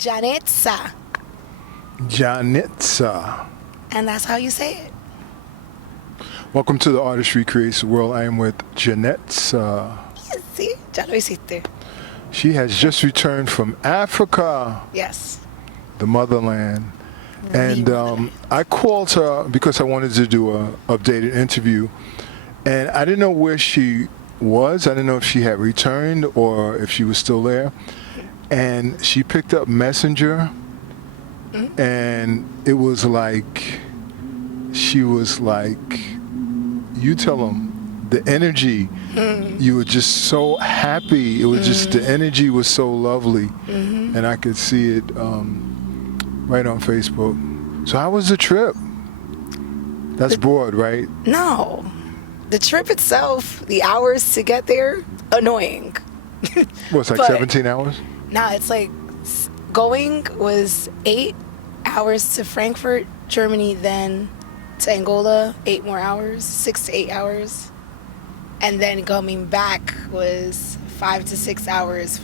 Janetza. Janetza. And that's how you say it. Welcome to the Artistry Creates the World. I am with Janetza. Yes, see? Ya lo hiciste. She has just returned from Africa, Yes. the motherland. And I called her because I wanted to do a updated interview. And I didn't know where she was. I didn't know if she had returned or if she was still there. And she picked up Messenger. Mm-hmm. And it was like, she was like, you tell them, the energy, you were just so happy. It was just, the energy was so lovely. Mm-hmm. And I could see it right on Facebook. So how was the trip? That's broad, right? No. The trip itself, the hours to get there, annoying. What's like 17 hours? Nah, it's like going was 8 hours to Frankfurt, Germany, then to Angola, 8 more hours, 6 to 8 hours. And then coming back was 5 to 6 hours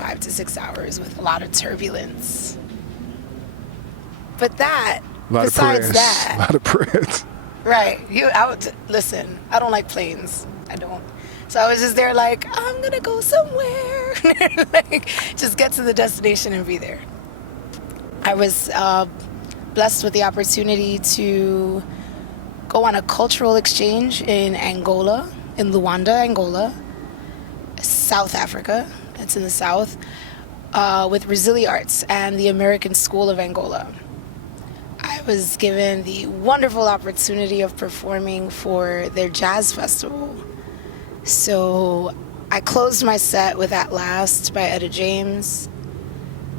with a lot of turbulence. But that, besides that. A lot of prayers. Right. Listen, I don't like planes. I don't. So I was just there like, I'm going to go somewhere. Like, just get to the destination and be there. I was blessed with the opportunity to go on a cultural exchange in Angola, in Luanda, Angola, South Africa. It's in the south, with Resili Arts and the American School of Angola. I was given the wonderful opportunity of performing for their jazz festival. So I closed my set with At Last by Etta James.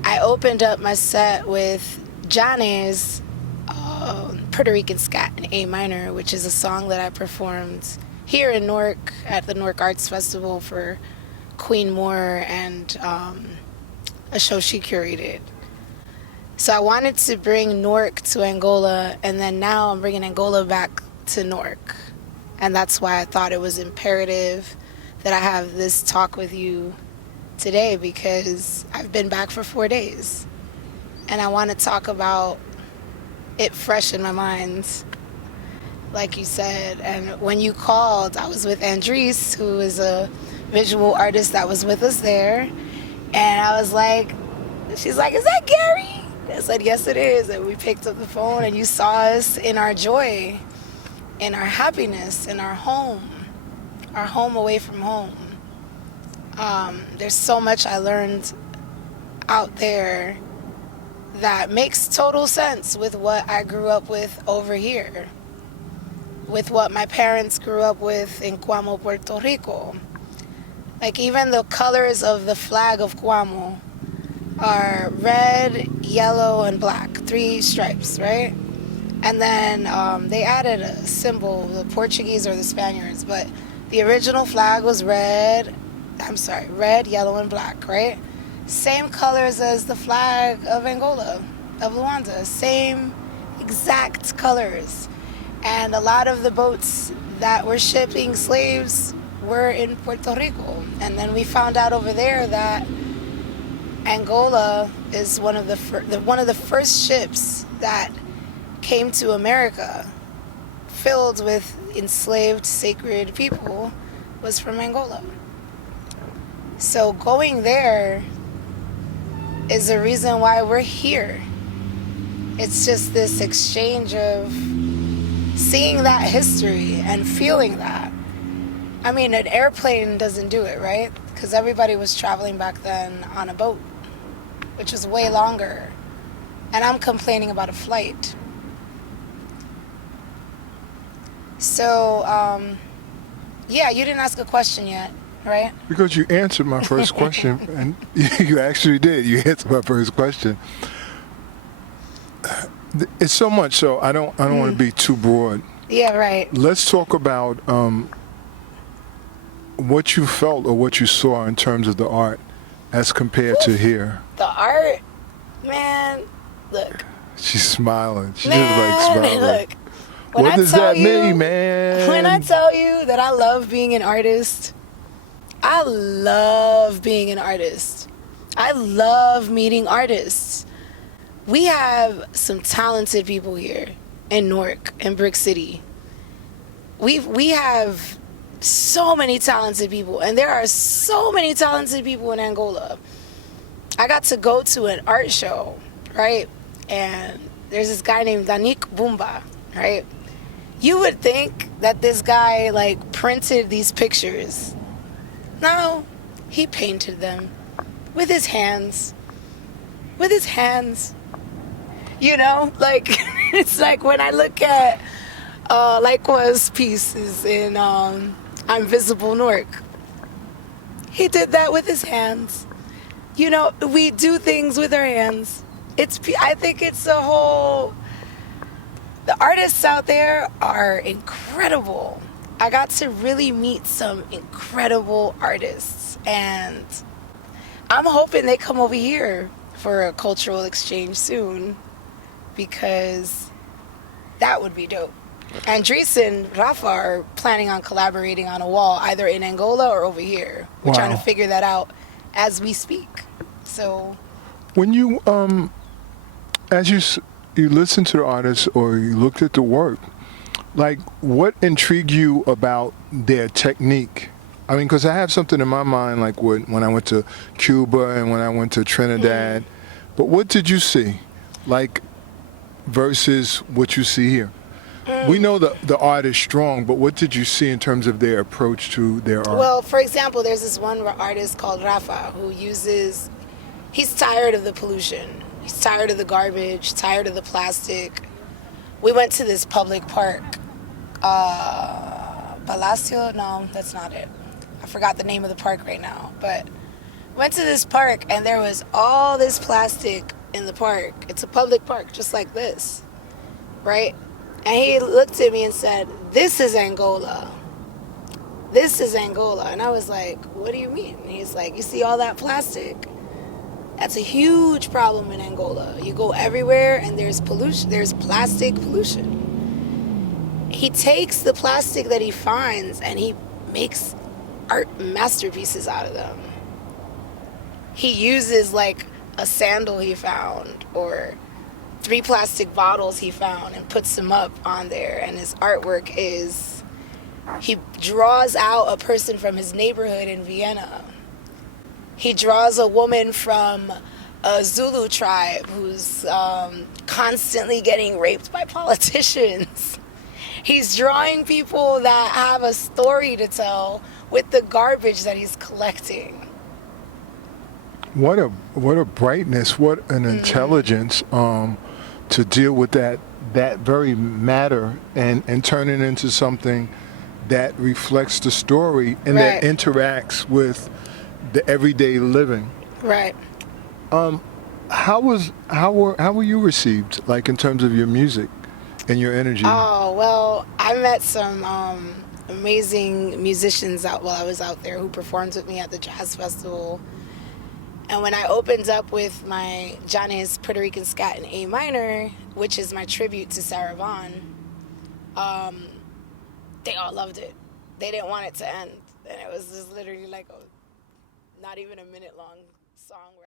I opened up my set with Johnny's Puerto Rican Scat in A minor, which is a song that I performed here in Newark at the Newark Arts Festival for Queen Moore and a show she curated. So I wanted to bring Newark to Angola, and then now I'm bringing Angola back to Newark. And that's why I thought it was imperative that I have this talk with you today, because I've been back for 4 days. And I want to talk about it fresh in my mind, like you said. And when you called, I was with Andres, who is a visual artist that was with us there. And I was like, she's like, is that Gary? I said, yes, it is. And we picked up the phone, and you saw us in our joy, in our happiness, in our home away from home. There's so much I learned out there that makes total sense with what I grew up with over here, with what my parents grew up with in Cuamo, Puerto Rico. Like, even the colors of the flag of Cuamo are red, yellow, and black, 3 stripes, right? And then they added a symbol, the Portuguese or the Spaniards, but the original flag was red, yellow, and black, right? Same colors as the flag of Angola, of Luanda, same exact colors. And a lot of the boats that were shipping slaves were in Puerto Rico. And then we found out over there that Angola is one of the first ships that came to America filled with enslaved sacred people was from Angola. So going there is the reason why we're here. It's just this exchange of seeing that history and feeling that. I mean, an airplane doesn't do it, right? Because everybody was traveling back then on a boat, which was way longer. And I'm complaining about a flight. So, yeah, you didn't ask a question yet, right? Because you answered my first question, and you actually did. You answered my first question. It's so much, so I don't want to be too broad. Yeah, right. Let's talk about what you felt or what you saw in terms of the art as compared to here. The art, man, look. She's smiling. She's man, just like smiling. Look. What does that mean, man? When I tell you that I love being an artist, I love being an artist. I love meeting artists. we have some talented people here in Newark and Brick City. We have so many talented people, and there are so many talented people in Angola. I got to go to an art show, right? And there's this guy named Danik Bumba, right? You would think that this guy like printed these pictures. No, he painted them with his hands. With his hands. You know, like it's like when I look at Likewa's pieces in I'm Visible Newark. He did that with his hands. You know, we do things with our hands. I think it's a whole, the artists out there are incredible. I got to really meet some incredible artists, and I'm hoping they come over here for a cultural exchange soon, because that would be dope. Andres and Rafa are planning on collaborating on a wall either in Angola or over here. We're trying to figure that out as we speak. So when you as you listen to the artists or you looked at the work, like what intrigued you about their technique? I mean, because I have something in my mind, like when I went to Cuba and when I went to Trinidad. But what did you see, like, versus what you see here? We know the art is strong, but what did you see in terms of their approach to their art? Well, for example, there's this one artist called Rafa who he's tired of the pollution. He's tired of the garbage, tired of the plastic. We went to this public park. Palacio? No, that's not it. I forgot the name of the park right now. But went to this park and there was all this plastic in the park. It's a public park just like this, right? And he looked at me and said, "This is Angola. This is Angola." And I was like, "What do you mean?" And he's like, "You see all that plastic? That's a huge problem in Angola. You go everywhere and there's pollution, there's plastic pollution." He takes the plastic that he finds and he makes art masterpieces out of them. He uses like a sandal he found or 3 plastic bottles he found and puts them up on there, and his artwork is, he draws out a person from his neighborhood in Vienna. He draws a woman from a Zulu tribe who's constantly getting raped by politicians. He's drawing people that have a story to tell with the garbage that he's collecting. What a brightness, what an intelligence to deal with that very matter and turn it into something that reflects the story and that interacts with the everyday living. Right. How were you received, like in terms of your music and your energy? Oh, well, I met some amazing musicians while I was out there who performed with me at the jazz festival. And when I opened up with my Johnny's Puerto Rican Scat in A minor, which is my tribute to Sarah Vaughan, they all loved it. They didn't want it to end. And it was just literally like not even a minute long song where